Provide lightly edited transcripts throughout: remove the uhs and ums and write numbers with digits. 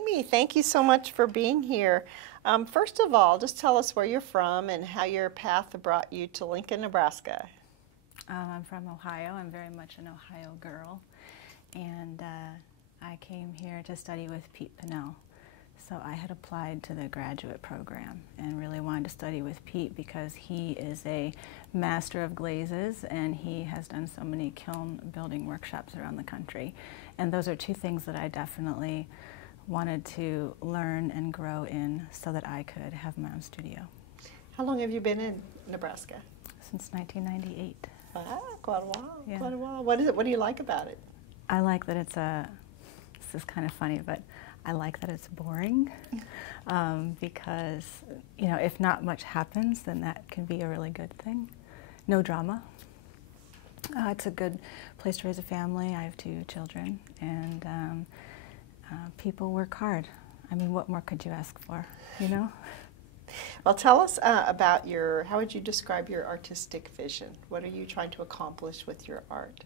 Amy, thank you so much for being here. First of all, just tell us where you're from and how your path brought you to Lincoln, Nebraska. I'm from Ohio. I'm very much an Ohio girl. And I came here to study with Pete Pinnell. So I had applied to the graduate program and really wanted to study with Pete because he is a master of glazes and he has done so many kiln building workshops around the country. And those are two things that I definitely wanted to learn and grow in so that I could have my own studio. How long have you been in Nebraska? Since 1998. Wow, quite a while. Yeah. Quite a while. What is it? What do you like about it? I like that it's this is kind of funny, but I like that it's boring because, you know, if not much happens, then that can be a really good thing. No drama. It's a good place to raise a family. I have 2 children, and people work hard. I mean, what more could you ask for, you know? Well, tell us about how would you describe your artistic vision? What are you trying to accomplish with your art?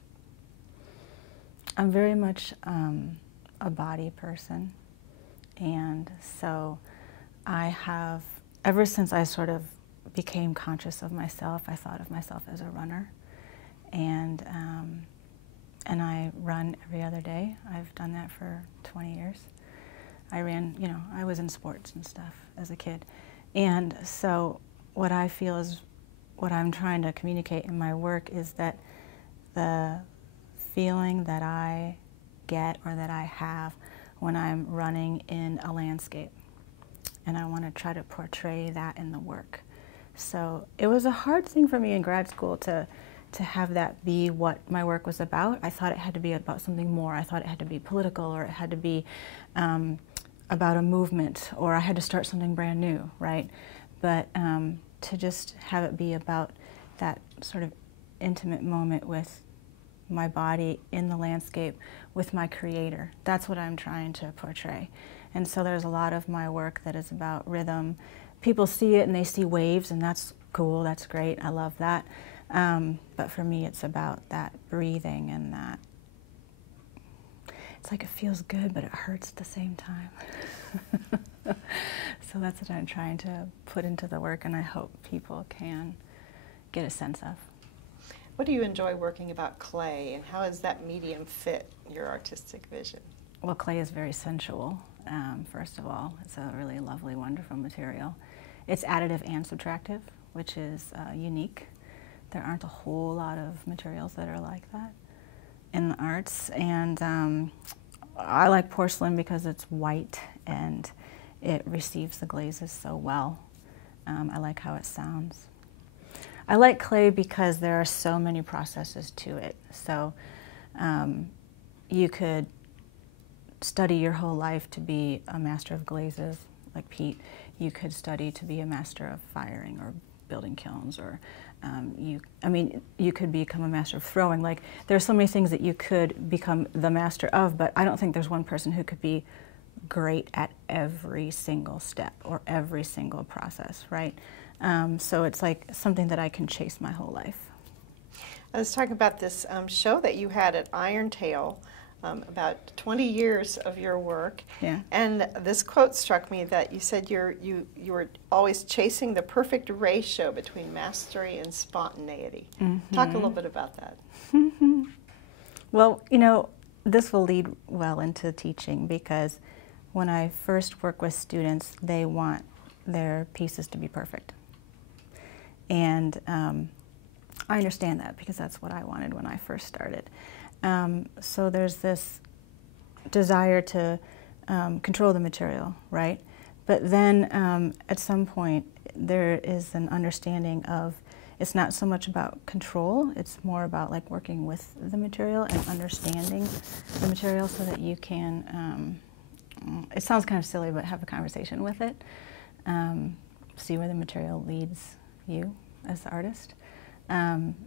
I'm very much a body person, and so I have, ever since I sort of became conscious of myself, I thought of myself as a runner, and I run every other day. I've done that for 20 years. I ran, you know, I was in sports and stuff as a kid, and so what I feel is, what I'm trying to communicate in my work is that the feeling that I get or that I have when I'm running in a landscape, and I want to try to portray that in the work. So it was a hard thing for me in grad school to have that be what my work was about. I thought it had to be about something more. I thought it had to be political, or it had to be about a movement, or I had to start something brand new, right? But to just have it be about that sort of intimate moment with my body in the landscape with my creator. That's what I'm trying to portray. And so there's a lot of my work that is about rhythm. People see it and they see waves, and that's cool, that's great, I love that. But for me it's about that breathing and that, it's like it feels good but it hurts at the same time. So that's what I'm trying to put into the work, and I hope people can get a sense of. What do you enjoy working about clay, and how does that medium fit your artistic vision? Well, clay is very sensual, first of all. It's a really lovely, wonderful material. It's additive and subtractive, which is unique. There aren't a whole lot of materials that are like that in the arts. And I like porcelain because it's white and it receives the glazes so well. I like how it sounds. I like clay because there are so many processes to it. So you could study your whole life to be a master of glazes, like Pete. You could study to be a master of firing or building kilns, or you could become a master of throwing. Like, there are so many things that you could become the master of, but I don't think there's one person who could be great at every single step or every single process, right? So it's like something that I can chase my whole life. I was talking about this show that you had at Iron Tail, about 20 years of your work. Yeah. And this quote struck me, that you said you were always chasing the perfect ratio between mastery and spontaneity. Mm-hmm. Talk a little bit about that. Mm-hmm. Well, you know, this will lead well into teaching, because when I first work with students, they want their pieces to be perfect. And I understand that, because that's what I wanted when I first started. So there's this desire to control the material, right? But then at some point there is an understanding of, it's not so much about control, it's more about like working with the material and understanding the material so that you can, it sounds kind of silly, but have a conversation with it. See where the material leads you as the artist.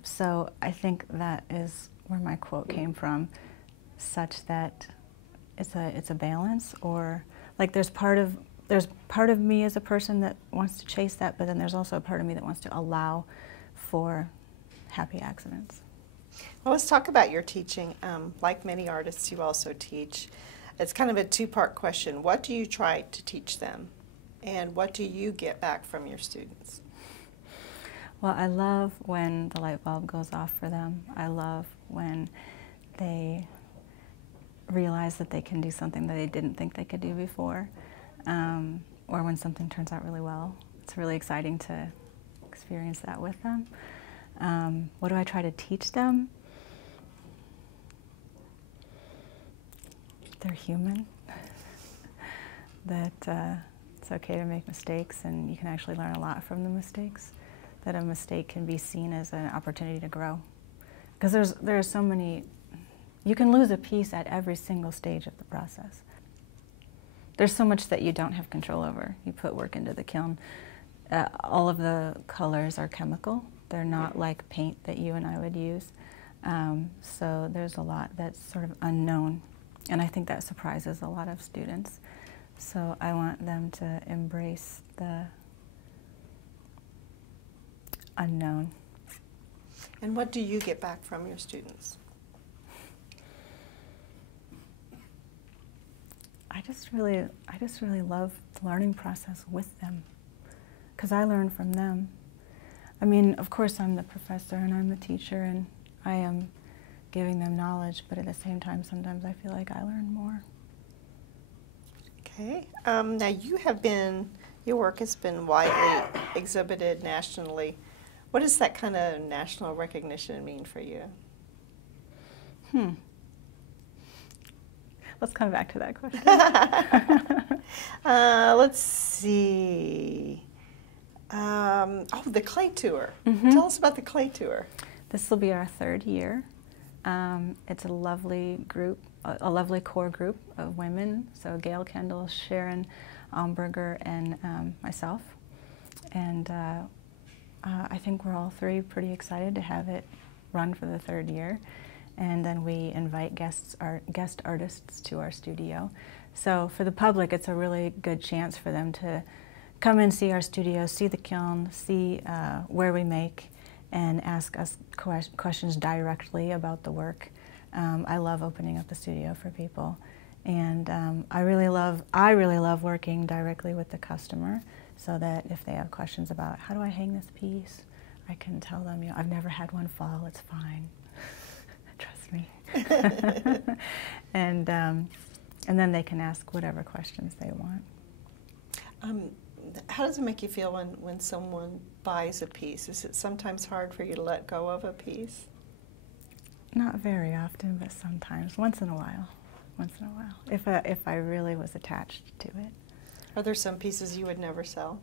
So I think that is where my quote came from, such that it's a balance, or like there's part of me as a person that wants to chase that, but then there's also a part of me that wants to allow for happy accidents. Well, let's talk about your teaching. Like many artists, you also teach. It's kind of a two-part question. What do you try to teach them? And what do you get back from your students? Well, I love when the light bulb goes off for them. I love when they realize that they can do something that they didn't think they could do before, or when something turns out really well. It's really exciting to experience that with them. What do I try to teach them? They're human, that it's okay to make mistakes, and you can actually learn a lot from the mistakes, that a mistake can be seen as an opportunity to grow. Because there are so many, you can lose a piece at every single stage of the process. There's so much that you don't have control over. You put work into the kiln. All of the colors are chemical. They're not like paint that you and I would use. So there's a lot that's sort of unknown. And I think that surprises a lot of students. So I want them to embrace the unknown. And what do you get back from your students? I just really love the learning process with them, because I learn from them. I mean, of course I'm the professor and I'm the teacher and I am giving them knowledge, but at the same time sometimes I feel like I learn more. Okay. Now your work has been widely exhibited nationally. What does that kind of national recognition mean for you? Let's come back to that question. Let's see. The Clay Tour. Tell us about the Clay Tour. This will be our 3rd year. It's a lovely group, a lovely core group of women. So Gail Kendall, Sharon Omberger, and myself. And I think we're all 3 pretty excited to have it run for the 3rd year. And then we invite guest artists to our studio. So for the public, it's a really good chance for them to come and see our studio, see the kiln, see where we make, and ask us questions directly about the work. I love opening up the studio for people, and I really love working directly with the customer, so that if they have questions about how do I hang this piece, I can tell them, you know, I've never had one fall, it's fine. Trust me. And then they can ask whatever questions they want. How does it make you feel when someone buys a piece? Is it sometimes hard for you to let go of a piece? Not very often, but sometimes, once in a while. If I really was attached to it. Are there some pieces you would never sell?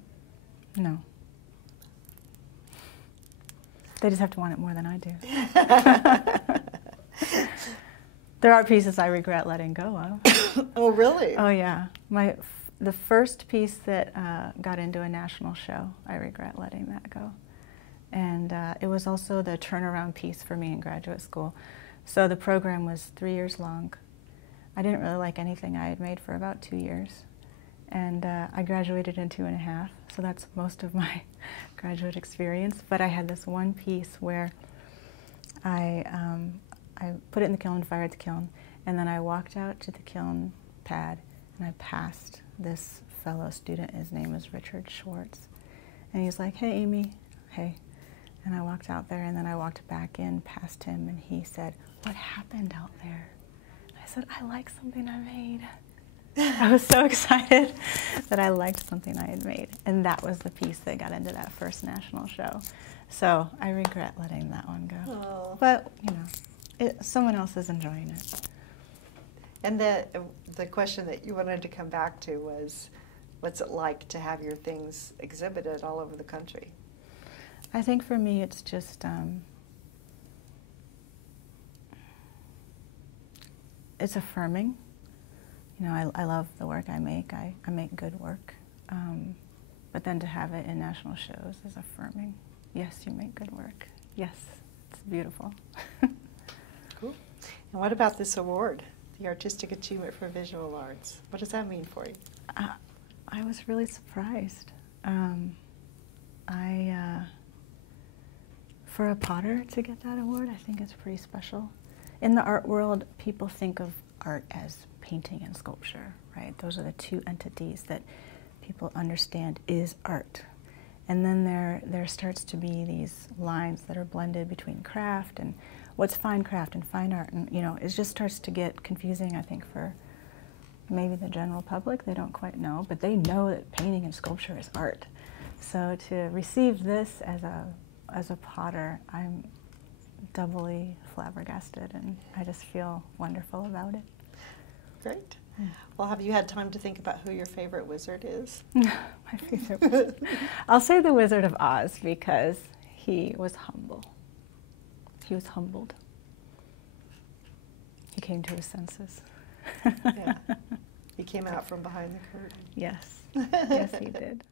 No. They just have to want it more than I do. There are pieces I regret letting go of. Oh, really? Oh, yeah. The first piece that got into a national show, I regret letting that go. And it was also the turnaround piece for me in graduate school. So the program was 3 years long. I didn't really like anything I had made for about 2 years. And I graduated in 2.5, so that's most of my graduate experience. But I had this one piece where I put it in the kiln, fired the kiln, and then I walked out to the kiln pad and I passed this fellow student. His name was Richard Schwartz. And he's like, "Hey, Amy." "Hey." And I walked out there, and then I walked back in past him, and he said, "What happened out there?" And I said, "I like something I made." I was so excited that I liked something I had made. And that was the piece that got into that first national show. So I regret letting that one go. Oh. But, you know, someone else is enjoying it. And the question that you wanted to come back to was, what's it like to have your things exhibited all over the country? I think for me it's just, it's affirming. You know, I love the work I make. I make good work. But then to have it in national shows is affirming. Yes, you make good work. Yes, it's beautiful. Cool. And what about this award, the Artistic Achievement for Visual Arts? What does that mean for you? I was really surprised. For a potter to get that award, I think it's pretty special. In the art world, people think of art as painting and sculpture, right? Those are the two entities that people understand is art. And then there starts to be these lines that are blended between craft and what's fine craft and fine art, and it just starts to get confusing, I think, for maybe the general public. They don't quite know, but they know that painting and sculpture is art. So to receive this as a potter, I'm doubly flabbergasted, and I just feel wonderful about it. Great. Well, have you had time to think about who your favorite wizard is? My favorite wizard. I'll say the Wizard of Oz because he was humble. He was humbled. He came to his senses. Yeah. He came out from behind the curtain. Yes. Yes, he did.